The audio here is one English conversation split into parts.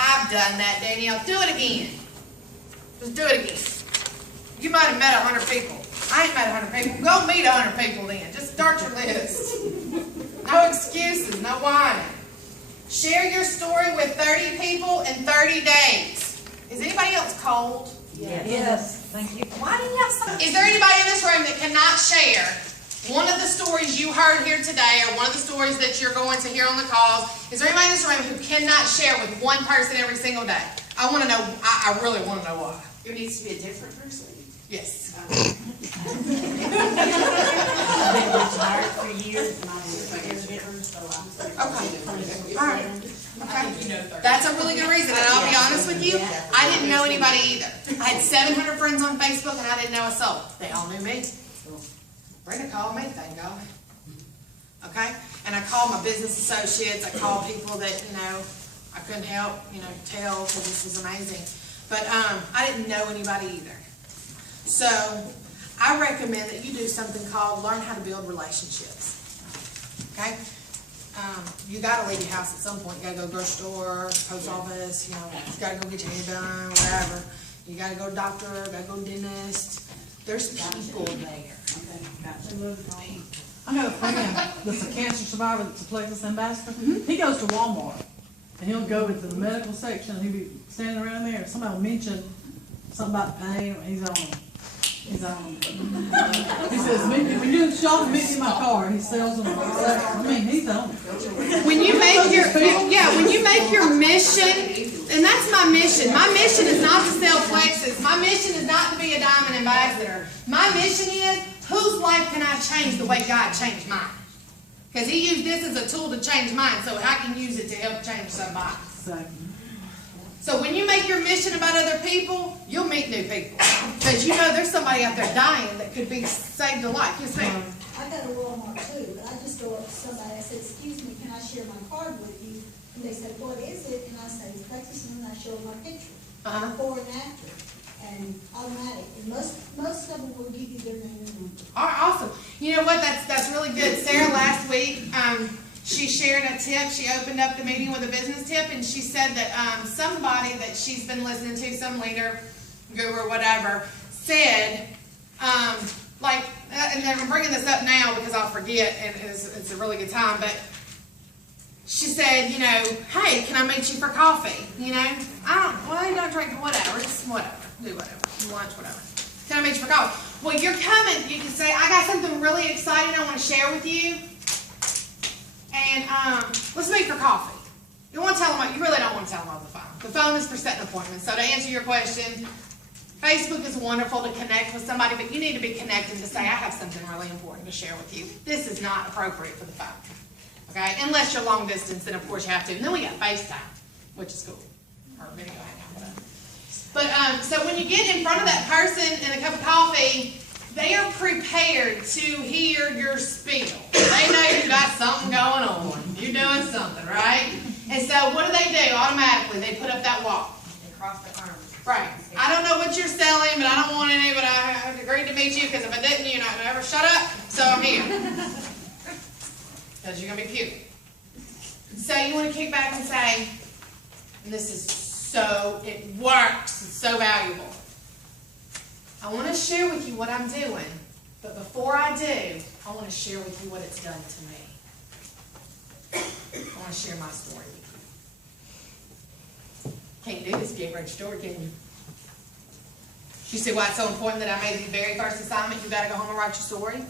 I've done that, Danielle. Do it again. Just do it again. You might have met 100 people. I ain't met 100 people. Go meet 100 people then. Just start your list. No excuses, no whining. Share your story with 30 people in 30 days. Is anybody else cold? Yes. Thank you. Why do you have some? Is there anybody in this room that cannot share one of the stories you heard here today, or one of the stories that you're going to hear on the calls? Is there anybody in this room who cannot share with one person every single day? I want to know. I really want to know why. It needs to be a different person. Yes. I've been retired for years, and I'm a caregiver, so I'm Okay. All right. Okay. That's a really good reason, and I'll be honest with you, I didn't know anybody either. I had 700 friends on Facebook, and I didn't know a soul. They all knew me. Brenda called me, thank God. Okay? And I called my business associates. I called people that, I couldn't help, tell, because this was amazing. But I didn't know anybody either. So I recommend that you do something called Learn How to Build Relationships. Okay? You got to leave your house at some point. You got to go to the grocery store, post office, you got to go get your hair done, whatever. You got to go to the doctor, got to go to the dentist. There's people there. I know a friend that's a cancer survivor that's a Plexus ambassador. He goes to Walmart and he'll go into the medical section and he'll be standing around there and somebody will mention something about pain. He's on. He says, when you shop, meet me in my car. He sells them. He's on. When you make your mission, and that's my mission. My mission is not to sell Plexus. My mission is not to be a diamond ambassador. My mission is, whose life can I change the way God changed mine? Because He used this as a tool to change mine, so I can use it to help change somebody. So when you make your mission about other people, you'll meet new people. Because there's somebody out there dying that could be saved a life. Yes, ma'am. I go to Walmart too, but I just go up to somebody, I said, excuse me, can I share my card with you? And they said, what is it? And I say, it's Plexus, and then I show them my picture, before and after, and automatic. And most of them will give you their name and number. All right, awesome. You know what? That's really good. Sarah last week, she shared a tip. She opened up the meeting with a business tip, and she said that somebody that she's been listening to, some leader, guru, whatever, said, and I'm bringing this up now because I'll forget, and it's a really good time, but she said, hey, can I meet you for coffee? You don't drink, whatever, just whatever, do whatever, lunch, whatever. Can I meet you for coffee? Well, you're coming, you can say, I got something really exciting I want to share with you. And let's meet for coffee. You want to tell them, you really don't want to tell them over the phone. The phone is for setting appointments. So to answer your question, Facebook is wonderful to connect with somebody, but you need to be connected to say, I have something really important to share with you. This is not appropriate for the phone. Okay? Unless you're long distance, then of course you have to. And then we got FaceTime, which is cool. Or video hangout, whatever. But so when you get in front of that person and a cup of coffee, they are prepared to hear your spiel. They know you've got something going on. You're doing something, right? And so what do? Automatically, they put up that wall. They cross their arms. Right. I don't know what you're selling, but I don't want any, but I agreed to meet you because if I didn't, you're not going to ever shut up. So I'm here. Because you're going to be cute. So you want to kick back and say, and this is it works. It's so valuable. I want to share with you what I'm doing, but before I do, I want to share with you what it's done to me. I want to share my story with you. Can't do this, can't write your story, can you? You see why it's so important that I made the very first assignment, you got to go home and write your story?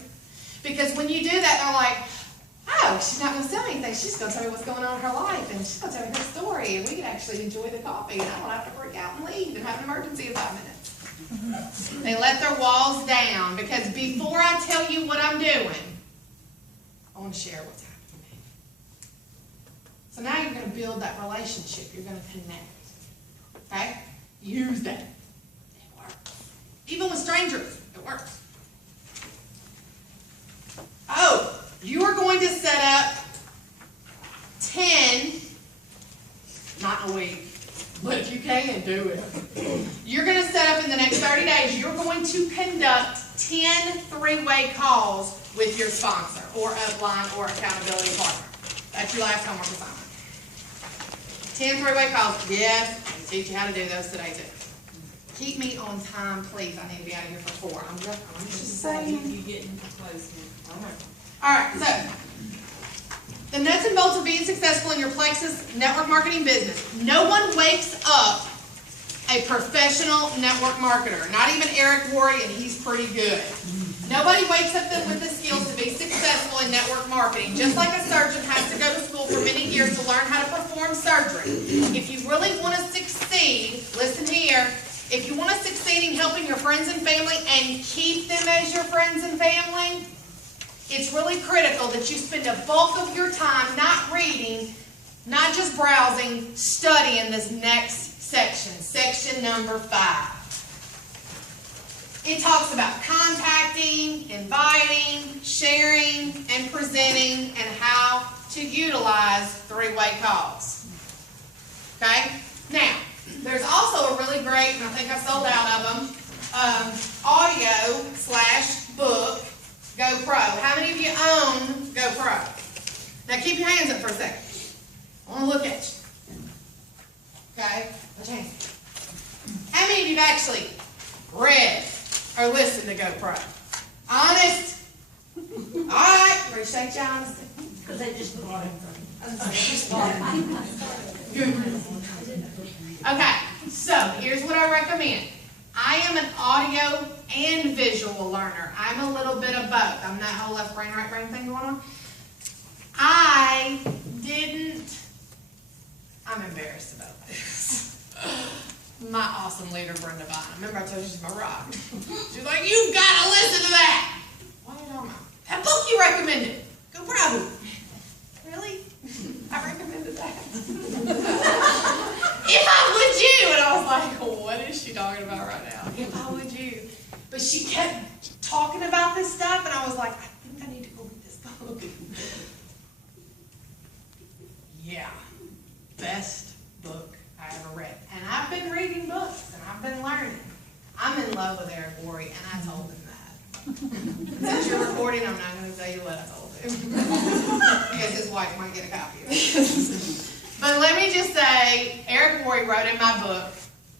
Because when you do that, they're like, oh, she's not going to sell anything. She's going to tell me what's going on in her life, and she's going to tell me her story, and we can actually enjoy the coffee, and I don't have to freak out and leave and have an emergency in 5 minutes. They let their walls down because before I tell you what I'm doing, I want to share what's happening to me. So now you're going to build that relationship. You're going to connect. Okay? Use that. It works. Even with strangers, it works. Oh, you are going to set up 10, not in a week, but if you can, do it. You're going to set up in the next 30 days, you're going to conduct 10 three-way calls with your sponsor or upline or accountability partner. That's your last homework assignment. 10 three-way calls. Yes, I can teach you how to do those today too. Keep me on time, please. I need to be out of here for 4. I'm just saying. You getting close now. Alright, so the nuts and bolts of being successful in your Plexus network marketing business. No one wakes up a professional network marketer. Not even Eric Worre, and he's pretty good. Nobody wakes up with the skills to be successful in network marketing. Just like a surgeon has to go to school for many years to learn how to perform surgery. If you really want to succeed, listen here. If you want to succeed in helping your friends and family and keep them as your friends and family, it's really critical that you spend a bulk of your time not reading, not just browsing, studying this next section, section number 5. It talks about contacting, inviting, sharing, and presenting, and how to utilize three-way calls. Okay? Now, there's also a really great, and I think I sold out of them, audio/book GoPro. How many of you own GoPro? Now keep your hands up for a second. I want to look at you. Okay? Put your hands up. How many of you have actually read or listened to GoPro? Honest? Alright, appreciate your honesty. Because they just bought it. Okay, so here's what I recommend. I am an audio and visual learner. I'm a little bit of both. I'm that whole left brain, right brain thing going on. I'm embarrassed about this. My awesome leader, Brenda Vine. Remember I told you she's my rock. She's like, you've got to listen to that. What are you talking about? That book you recommended. GoPro. Really? I recommended that. If I would you. And I was like, what is she talking about right now? If I would you. But she kept talking about this stuff, and I was like, I think I need to go read this book. Yeah. Best book I ever read. And I've been reading books, and I've been learning. I'm in love with Eric Worre, and I told him that. Since you're recording, I'm not going to tell you what I told him. Because his wife might get a copy of it. But let me just say, Eric Worre wrote in my book,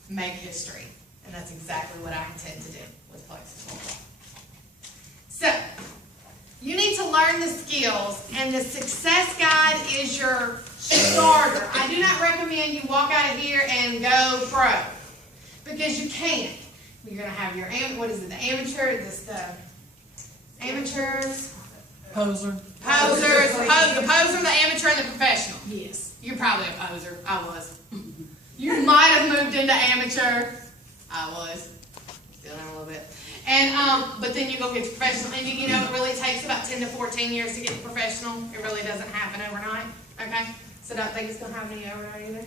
Make History. And that's exactly what I intend to do with Plexus. So, you need to learn the skills, and the success guide is your starter. I do not recommend you walk out of here and go pro, because you can't. You're going to have your, what is it, the amateur, the amateurs? Poser. Posers, the poser, the amateur, and the professional. Yes. You're probably a poser. I was. You might have moved into amateur. I was. Still in a little bit. And but then you go get to professional, and you know it really takes about 10 to 14 years to get to professional. It really doesn't happen overnight. Okay? So don't think it's gonna happen to you overnight either.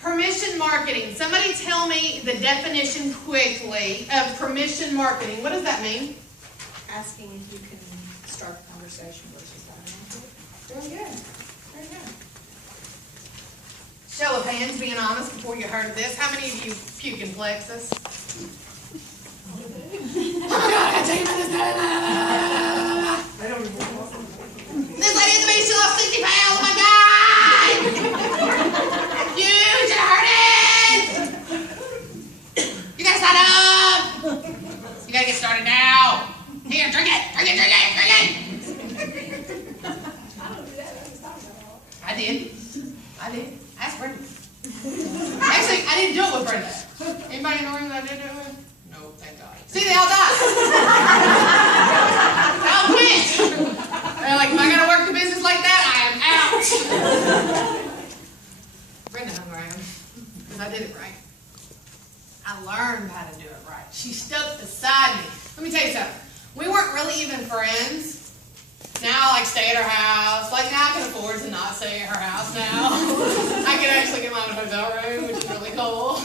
Permission marketing. Somebody tell me the definition quickly of permission marketing. What does that mean? Asking if you can start the conversation versus that. Very good. Very good. Show of hands, being honest, before you heard this. How many of you puke in Plexus? Oh my God, I gotta tell you about this. This lady at the beach, she lost 60 pounds. Oh my God! You should have heard it! You gotta sign up! You gotta get started now. Here, drink it! Drink it, drink it, drink it! I did. Ask Brenda. Actually, I didn't do it with Brenda. Anybody in the room that I did do it with? No, thank God. See, they all died. They all quit. They're like, if I gotta work the business like that, I am out. Brenda hung around, because I did it right. I learned how to do it right. She stuck beside me. Let me tell you something. We weren't really even friends. Now I like stay at her house. Like now I can afford to not stay at her house now. I can actually get my own hotel room, which is really cool.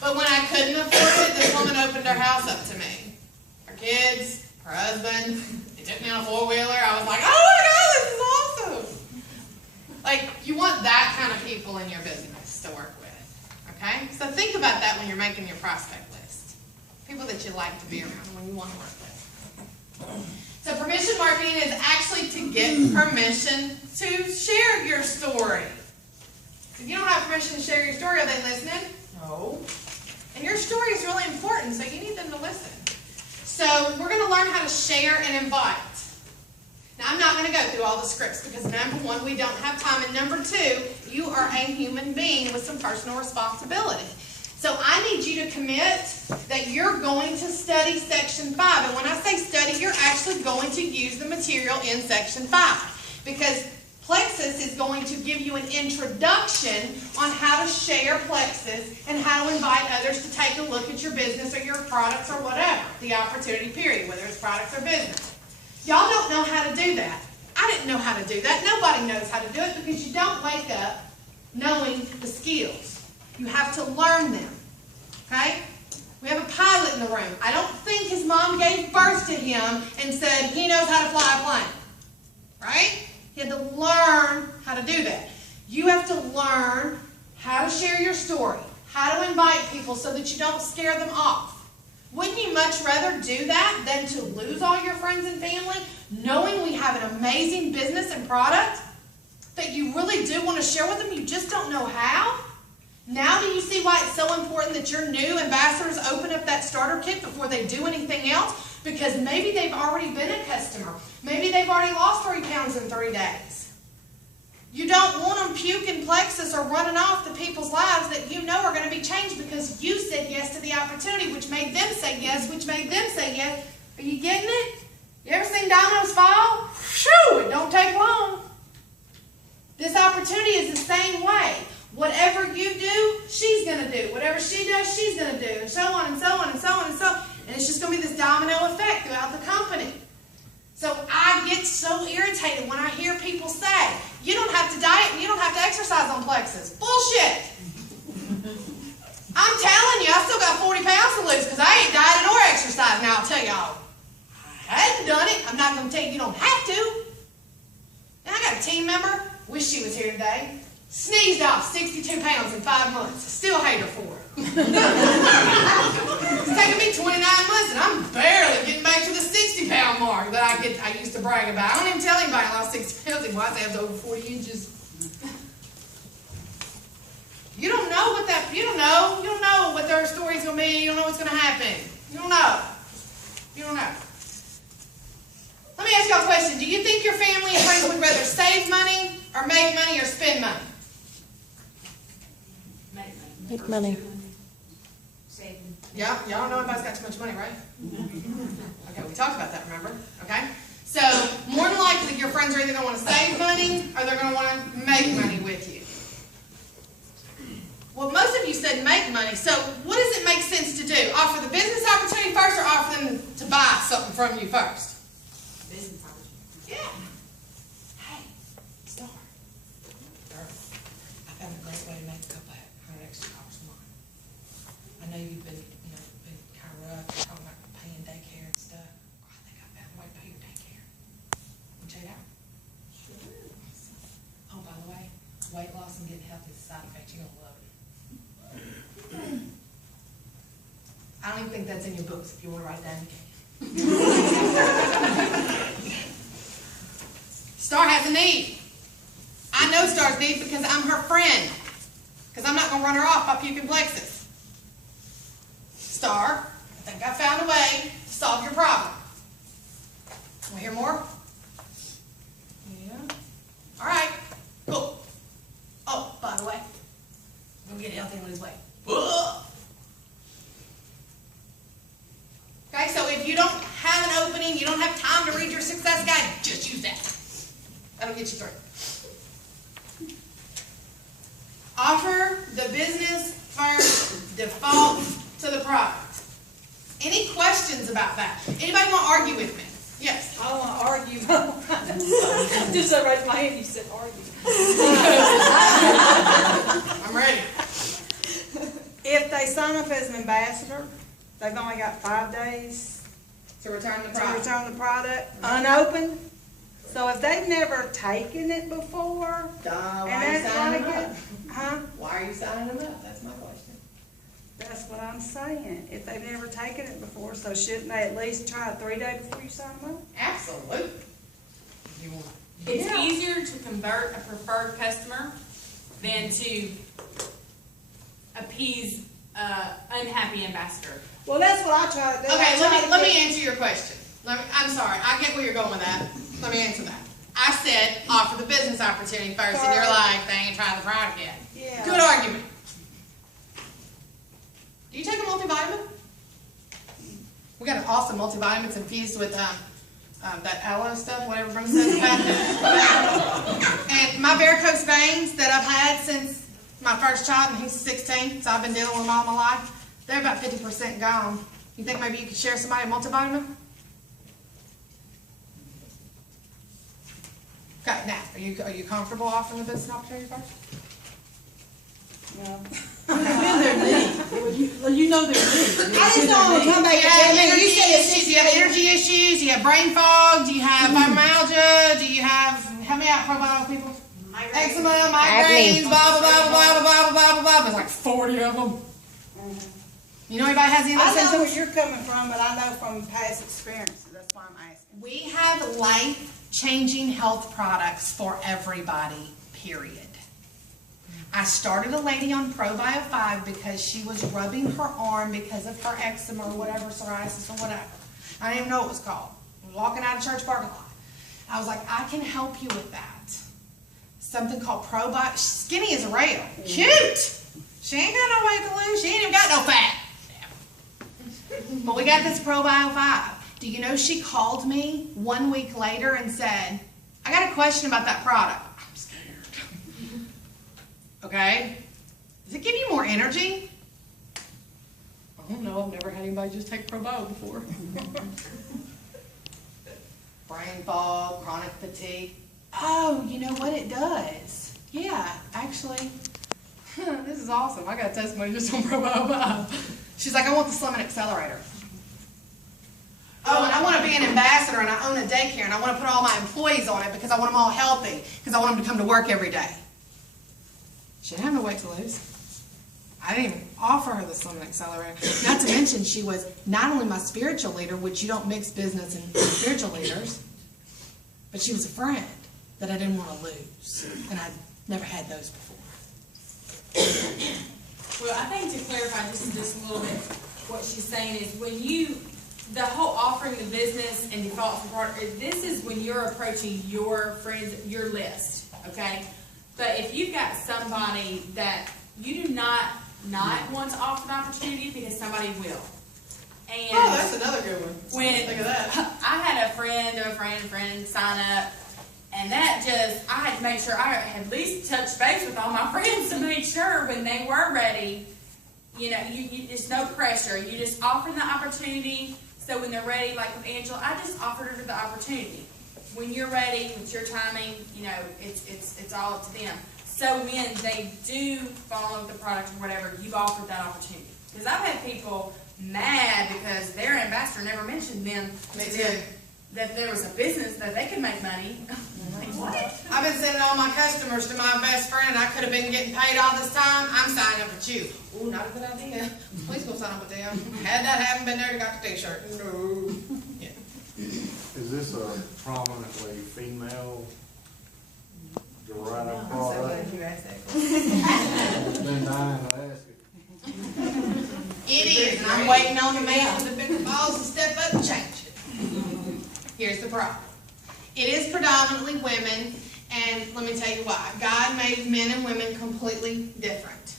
But when I couldn't afford it, this woman opened her house up to me. Her kids, her husband. They took me on a four-wheeler. I was like, oh my God, this is awesome. Like, you want that kind of people in your business to work with. Okay? So think about that when you're making your prospect list. People that you like to be around when you want to work with. So permission marketing is actually to get permission to share your story. If you don't have permission to share your story, are they listening? No. And your story is really important, so you need them to listen. So we're going to learn how to share and invite. Now, I'm not going to go through all the scripts because number one, we don't have time, and number two, you are a human being with some personal responsibility. So I need you to commit that you're going to study Section 5. And when I say study, you're actually going to use the material in Section 5. Because Plexus is going to give you an introduction on how to share Plexus and how to invite others to take a look at your business or your products or whatever, the opportunity period, whether it's products or business. Y'all don't know how to do that. I didn't know how to do that. Nobody knows how to do it because you don't wake up knowing the skills. You have to learn them. Okay? We have a pilot in the room. I don't think his mom gave birth to him and said he knows how to fly a plane. Right? He had to learn how to do that. You have to learn how to share your story, how to invite people so that you don't scare them off. Wouldn't you much rather do that than to lose all your friends and family, knowing we have an amazing business and product that you really do want to share with them, you just don't know how? Now do you see why it's so important that your new ambassadors open up that starter kit before they do anything else? Because maybe they've already been a customer. Maybe they've already lost 3 pounds in 3 days. You don't want them puking Plexus or running off the people's lives that you know are going to be changed because you said yes to the opportunity, which made them say yes, which made them say yes. Are you getting it? You ever seen dominoes fall? Phew, it don't take long. This opportunity is the same way. Whatever you do, she's going to do. Whatever she does, she's going to do. And so on and so on and so on and so on. And it's just going to be this domino effect throughout the company. So I get so irritated when I hear people say, you don't have to diet and you don't have to exercise on Plexus. Bullshit. I'm telling you, I still got 40 pounds to lose because I ain't dieted or exercised. Now I'll tell y'all, I hadn't done it. I'm not going to tell you you don't have to. And I got a team member, wish she was here today, sneezed off 62 pounds in 5 months. Still hate her for it. It's taken me 29 months and I'm barely getting back to the 60-pound mark that I used to brag about. I don't even tell anybody I lost 60 pounds anymore. I say I have over 40 inches. You don't know what that, you don't know what their story's going to be. You don't know what's going to happen. You don't know. You don't know. Let me ask y'all a question. Do you think your family and friends would rather save money or make money or spend money? Make money. Saving. Yeah, y'all don't know anybody's got too much money, right? Okay, we talked about that, remember? Okay? So, more than likely, your friends are either going to want to save money or they're going to want to make money with you. Well, most of you said make money, so what does it make sense to do? Offer the business opportunity first or offer them to buy something from you first? Business opportunity. Yeah. Hey, Star. Girl, I found a great way to make a couple $100 extra a month. I know you've been, been kind of rough, talking about paying daycare and stuff. I think I found a way to pay your daycare. Want to check it out? Sure. Awesome. Oh, by the way, weight loss and getting healthy is a side effect. You're going to love it. I don't even think that's in your books. If you want to write it down, you can. Star has a need. I know Star's need because I'm her friend. Because I'm not going to run her off by puking Plexus. Star, I think I found a way to solve your problem. Want to hear more? Yeah. All right. Cool. Oh, by the way, I'm going to get healthy and lose weight. Okay, so if you don't have an opening, you don't have time to read your success guide, just use that. That'll get you through. Offer the business first, default to the product. Any questions about that? Anybody want to argue with me? Yes. I don't want to argue. Just so raise my hand, you said argue. I'm ready. If they sign up as an ambassador, they've only got 5 days To return the to product. return the product unopened. So if they've never taken it before, Why and are you that's signing like them it, up? Why are you signing them up? That's my question. that's what I'm saying. If they've never taken it before, so shouldn't they at least try it 3 days before you sign them up? Absolutely. You want It's easier to convert a preferred customer than to appease unhappy ambassador. Well, that's what I try to do. Okay, let me answer your question. I'm sorry, I get where you're going with that. Let me answer that. I said, offer the business opportunity first, and you're like, they ain't tried the product yet. Yeah. Good argument. Do you take a multivitamin? We got an awesome multivitamins infused with that aloe stuff, whatever Bruce says about it. And my varicose veins that I've had since my first child, and he's 16, so I've been dealing with them all my life, they're about 50% gone. You think maybe you could share somebody a multivitamin? Okay, now, are you comfortable offering the business opportunity first? No. In their need. You know their need. I just don't want to come back Do you and have tell me, energy you said it's issues? Do you have energy issues? Do you have brain fog? Do you have fibromyalgia? Do you have, help me out, probiotic people? Eczema, migraines, blah, blah, blah, blah, blah, blah, blah, blah, blah. There's like 40 of them. You know anybody has any of I those know where symptoms? you're coming from, but I know from past experiences, that's why I'm asking. We have life-changing health products for everybody, period. I started a lady on ProBio 5 because she was rubbing her arm because of her eczema or whatever, psoriasis or whatever. I didn't even know what it was called. I was walking out of church parking lot. I was like, I can help you with that. Something called ProBio. Skinny as a rail. Cute. She ain't got no weight to lose. She ain't even got no fat. But we got this ProBio 5. Do you know she called me 1 week later and said, I got a question about that product. I'm scared. Okay? Does it give you more energy? I don't know. I've never had anybody just take ProBio before. Brain fog, chronic fatigue. Oh, you know what it does? Yeah, actually, this is awesome. I got a testimony just on ProBio 5. She's like, I want the Slimming Accelerator. Oh, and I want to be an ambassador, and I own a daycare, and I want to put all my employees on it because I want them all healthy, because I want them to come to work every day. She didn't have no weight to lose. I didn't even offer her the Slimming Accelerator. Not to mention, she was not only my spiritual leader, which you don't mix business and spiritual leaders, but she was a friend that I didn't want to lose, and I'd never had those before. Well, I think to clarify just a little bit, what she's saying is when you, the whole offering the business and default for part, this is when you're approaching your friends, your list, okay? But if you've got somebody that you do not want to offer an opportunity because somebody will. And Oh, that's another good one. when Think of that. I had a friend sign up, and that just, I had to make sure I had at least touched base with all my friends to make sure when they were ready, you know, you just no pressure. You just offer them the opportunity. So when they're ready, like with Angela, I just offered her the opportunity. When you're ready, it's your timing, you know, it's all up to them. So when they do fall in with the product or whatever, you've offered that opportunity. Because I've had people mad because their ambassador never mentioned them to them that there was a business that they could make money. Like, what? I've been sending all my customers to my best friend, and I could have been getting paid all this time. I'm signing up with you. Ooh, not a good idea. Please go sign up with them. Had that haven't been there, you got the t-shirt. No. Yeah. Is this a prominently female derived product? you asked that question. Been dying to ask it. It is, and I'm waiting on the man with the bigger balls to step up and change it. Here's the problem. It is predominantly women, and let me tell you why. God made men and women completely different.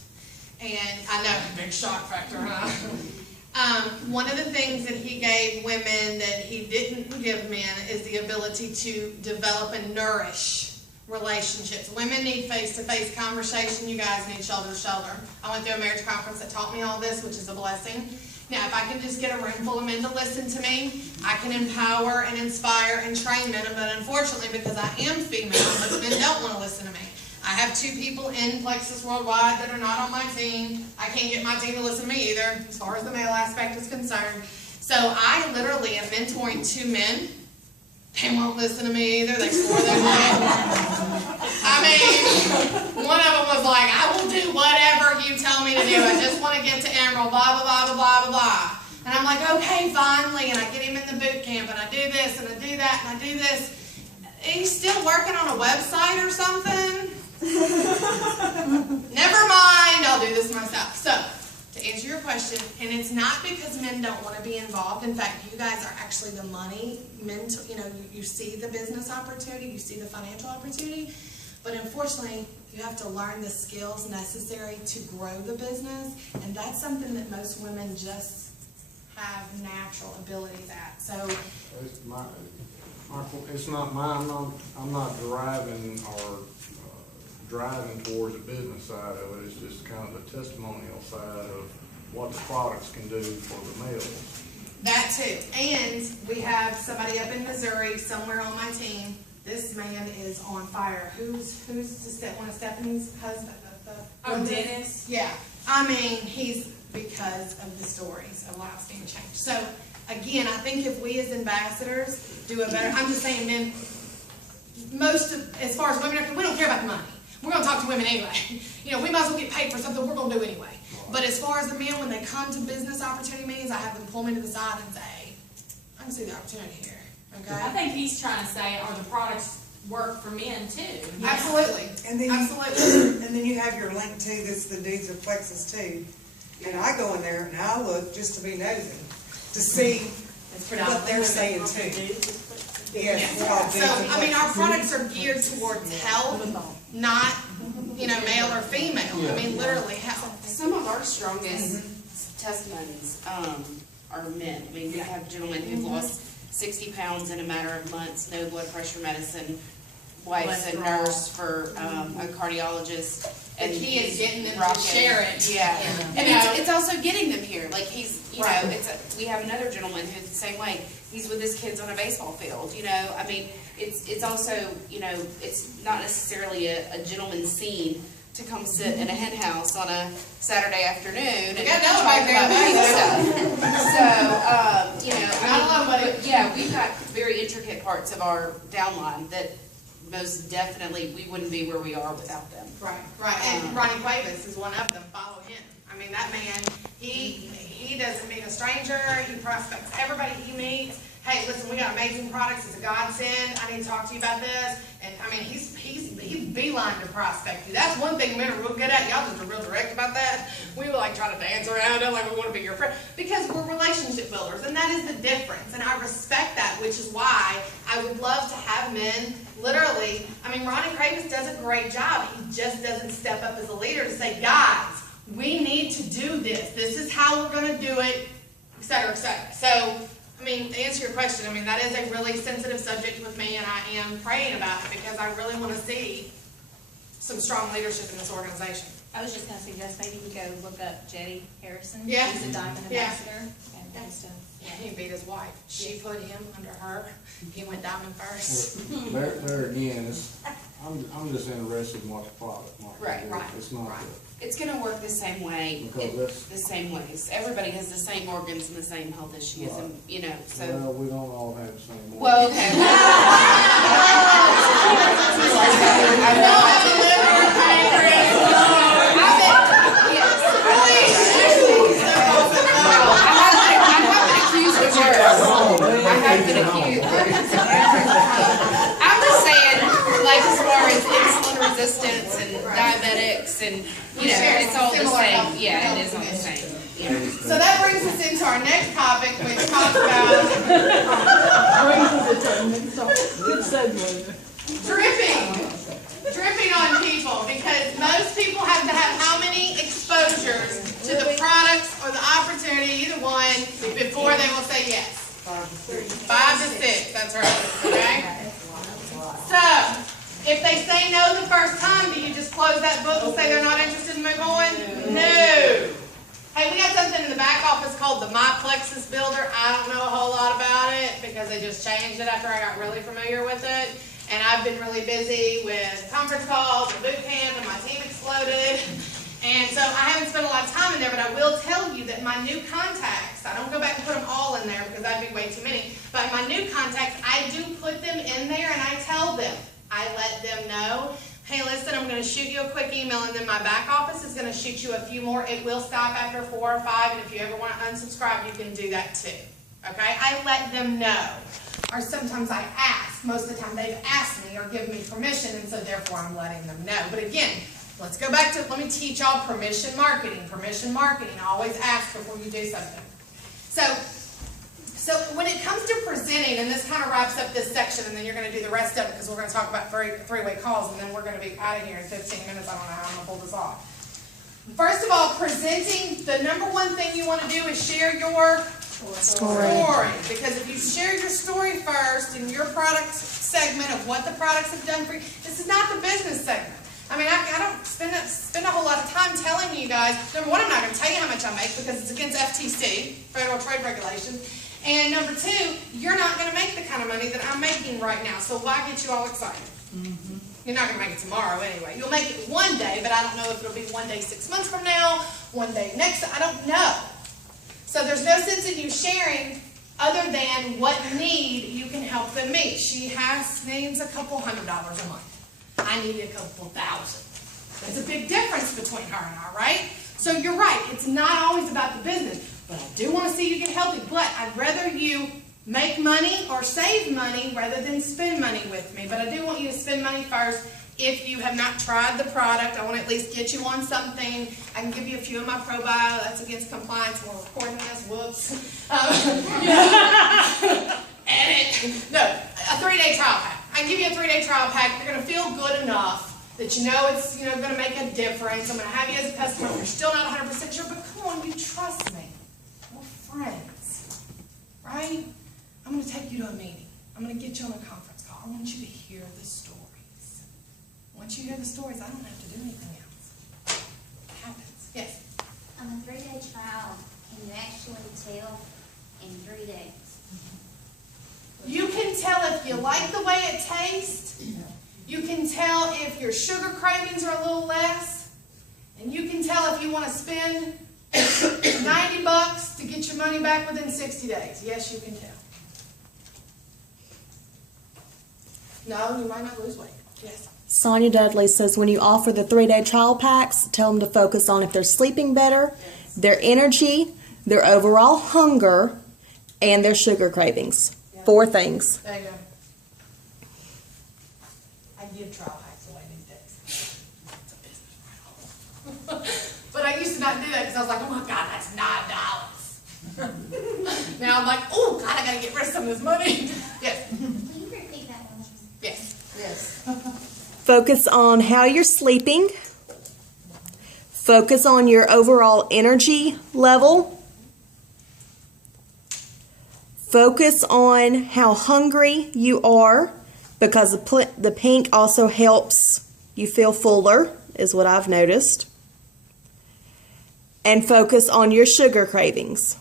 And I know, big shock factor, huh? One of the things that he gave women that he didn't give men is the ability to develop and nourish relationships. Women need face-to-face conversation. You guys need shoulder-to-shoulder. I went through a marriage conference that taught me all this, which is a blessing. Now, if I can just get a room full of men to listen to me, I can empower and inspire and train men. But unfortunately, because I am female, most men don't want to listen to me. I have 2 people in Plexus Worldwide that are not on my team. I can't get my team to listen to me either, as far as the male aspect is concerned. So I literally am mentoring 2 men. They won't listen to me either. They swore they would. I mean, one of them was like, I will do whatever you tell me to do. I just want to get to Emerald, blah, blah, blah, blah, blah, blah, blah. And I'm like, okay, finally. And I get him in the boot camp, and I do this, and I do that, and I do this. He's still working on a website or something. Never mind, I'll do this myself. So, to answer your question, and it's not because men don't want to be involved. In fact, you guys are actually the money, you see the business opportunity, you see the financial opportunity, but unfortunately, you have to learn the skills necessary to grow the business, and that's something that most women just have natural abilities at. So, It's not mine, I'm not driving towards the business side of it, it's just kind of the testimonial side of what the products can do for the males. that too. And we have somebody up in Missouri, somewhere on my team. This man is on fire. Who's one of Stephanie's husband? Dennis? Yeah. I mean, he's because of the stories of lives being changed. So, again, I think if we as ambassadors do a better, I'm just saying, men, as far as women are, we don't care about the money. We're going to talk to women anyway. We might as well get paid for something we're going to do anyway. But as far as the men, when they come to business opportunity meetings, I have them pull me to the side and say, I can see the opportunity here. Okay? I think he's trying to say, are the products work for men too? Absolutely. And then Absolutely. and then you have your link too, that's the Deeds of Plexus too. And I go in there and I look just to be nosy, to see what they're saying too. Yes, it's called Deeds So, of I mean, our Plexus. products are geared towards health, not, male or female. I mean, literally health. Some of our strongest testimonies are men. I mean, we have gentlemen who've lost 60 pounds in a matter of months, no blood pressure medicine, wife's a nurse for a cardiologist. The key is getting them to rocking. share it. Yeah, Yeah. and it's also getting them here. Like Right. we have another gentleman who's the same way. He's with his kids on a baseball field. I mean, it's also it's not necessarily a gentleman's scene to come sit in a hen house on a Saturday afternoon and got another talk mic there, about buddy. food stuff. So Not alone, buddy. but yeah, we've got very intricate parts of our downline that most definitely we wouldn't be where we are without them. Right. And Ronnie Cuevas is one of them. Follow him. I mean, that man, he doesn't meet a stranger. He prospects everybody he meets. Hey, listen, we got amazing products. It's a godsend. I need to talk to you about this. And I mean, he's beeline to prospect you. That's one thing men are real good at. Y'all just are real direct about that. We will try to dance around it like we want to be your friend because we're relationship builders, and that is the difference. And I respect that, which is why I would love to have men. Literally, I mean, Ronnie Cuevas does a great job. He just doesn't step up as a leader to say, guys, we need to do this. This is how we're going to do it, et cetera, et cetera. So, I mean, to answer your question, I mean, that is a really sensitive subject with me, and I am praying about it because I really want to see some strong leadership in this organization. I was just gonna suggest maybe you go look up Jetty Harrison. Yeah. He's a diamond Yeah. ambassador. And just, Yeah, he beat his wife. She put him under her. He went diamond first. There again, I'm just interested in what the product might be. Right. It's not Right. It's going to work the same way, Because the same ways. Everybody has the same organs and the same health issues, and so. well, we don't all have the same one. Well, okay. I have been accused. I'm just saying, like as far as insulin resistance and diabetics and, it's all the same. Yeah, it is all the same. Yeah. So that brings us into our next topic, which talks about Good segue. dripping on people, because most people have to have how many exposures to the products or the opportunity, either one, before they will say yes? 5 to 6, that's right, okay? So, if they say no the first time, do you just close that book and say they're not interested and move on? No. Hey, we got something in the back office called the My Plexus Builder. I don't know a whole lot about it because they just changed it after I got really familiar with it. And I've been really busy with conference calls and boot camp, and my team exploded. And so I haven't spent a lot of time in there, but I will tell you that my new contacts, I don't go back and put them all in there because that'd be way too many, but my new contacts, I do put them in there and I tell them, I let them know, hey, listen, I'm going to shoot you a quick email, and then my back office is going to shoot you a few more. It will stop after 4 or 5, and if you ever want to unsubscribe, you can do that too. Okay? I let them know. or sometimes I ask. Most of the time they've asked me or given me permission, and so therefore I'm letting them know. But again, let's go back to, let me teach y'all permission marketing. Permission marketing, always ask before you do something. So when it comes to presenting, and this kind of wraps up this section, and then you're going to do the rest of it because we're going to talk about three-way calls, and then we're going to be out of here in 15 minutes. I don't know how I'm going to pull this off. First of all, presenting, the number one thing you want to do is share your story. Because if you share your story first in your product segment of what the products have done for you, this is not the business segment. I mean, I don't spend a whole lot of time telling you guys. Number one, I'm not going to tell you how much I make because it's against FTC, Federal Trade Regulations. And number two, you're not going to make the kind of money that I'm making right now. So why get you all excited? Mm-hmm. You're not going to make it tomorrow anyway. You'll make it one day, but I don't know if it'll be one day 6 months from now, one day next. I don't know. So there's no sense in you sharing other than what need you can help them meet. She needs a couple $100 a month. I need a couple $1,000. There's a big difference between her and I, right? So you're right. It's not always about the business. But I do want to see you get healthy. But I'd rather you make money or save money rather than spend money with me. But I do want you to spend money first. If you have not tried the product, I want to at least get you on something. I can give you a few of my ProBio. That's against compliance. We're recording this. Whoops. Edit. No, a 3-day trial pack. I can give you a 3-day trial pack. You're going to feel good enough that you know it's going to make a difference. I'm going to have you as a customer. You're still not 100% sure, but come on, you trust me. We're friends, right? I'm going to take you to a meeting. I'm going to get you on a conference call. I want you to hear the stories. Once you hear the stories, I don't have to do anything else. It happens. Yes? On a 3-day trial, can you actually tell in 3 days? You can tell if you like the way it tastes. You can tell if your sugar cravings are a little less. And you can tell if you want to spend $90 to get your money back within 60 days. Yes, you can tell. No, you might not lose weight. Yes. Sonia Dudley says when you offer the 3-day trial packs, tell them to focus on if they're sleeping better, their energy, their overall hunger, and their sugar cravings. 4 things. There you go. I give trial packs away these days. It's a business right. But I used to not do that because I was like, oh my God, that's $9. Now I'm like, oh God, I got to get rid of some of this money. Yes. Will you repeat that one? Yes. Yes. Focus on how you're sleeping. Focus on your overall energy level. Focus on how hungry you are, because the pink also helps you feel fuller, is what I've noticed. And focus on your sugar cravings.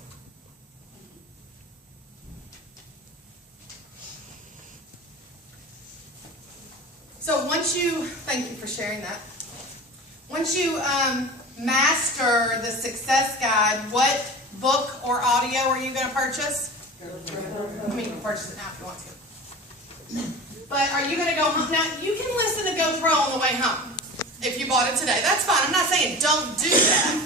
So once you, thank you for sharing that. Once you master the success guide, what book or audio are you going to purchase? I mean, you can purchase it now if you want to. But are you going to go home? Now, you can listen to GoPro on the way home if you bought it today. That's fine. I'm not saying don't do that.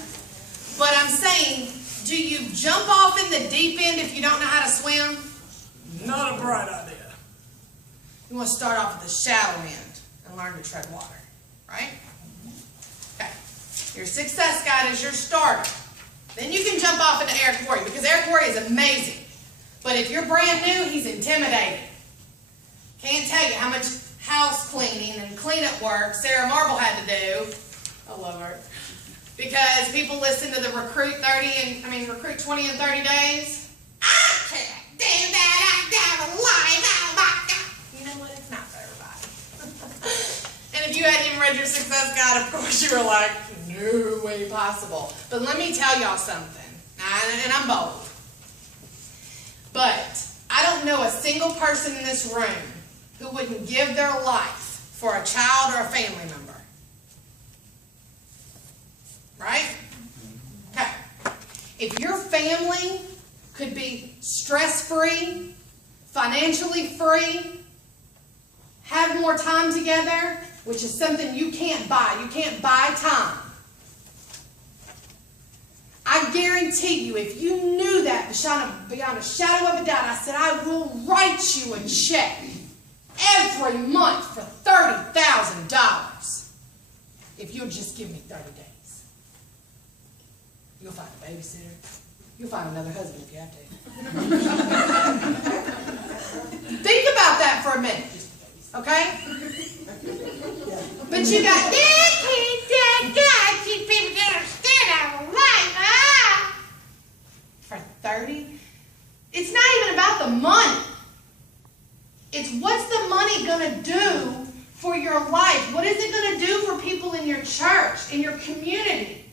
But I'm saying, do you jump off in the deep end if you don't know how to swim? Not a bright idea. You want to start off at the shallow end and learn to tread water, right? Okay. Your success guide is your starter. Then you can jump off into Eric Worre, because Eric Worre is amazing. But if you're brand new, he's intimidating. Can't tell you how much house cleaning and cleanup work Sarah Marble had to do. I love her. Because people listen to the Recruit 20 in 30 days. I can't do that. I got a life. Oh my God. You know what? It's not for everybody. And if you hadn't even read your success guide, of course you were like, no way possible. But let me tell y'all something. And I'm bold. But I don't know a single person in this room who wouldn't give their life for a child or a family member. Right? Okay. If your family could be stress-free, financially free, have more time together, which is something you can't buy. You can't buy time. I guarantee you, if you knew that beyond a shadow of a doubt, I said, I will write you a check every month for $30,000 if you'll just give me 30 days. You'll find a babysitter. You'll find another husband if you have to. Think about that for a minute, okay? But you got God, keep people to understand our life. For 30? It's not even about the money. It's what's the money gonna do for your life? What is it gonna do for people in your church, in your community?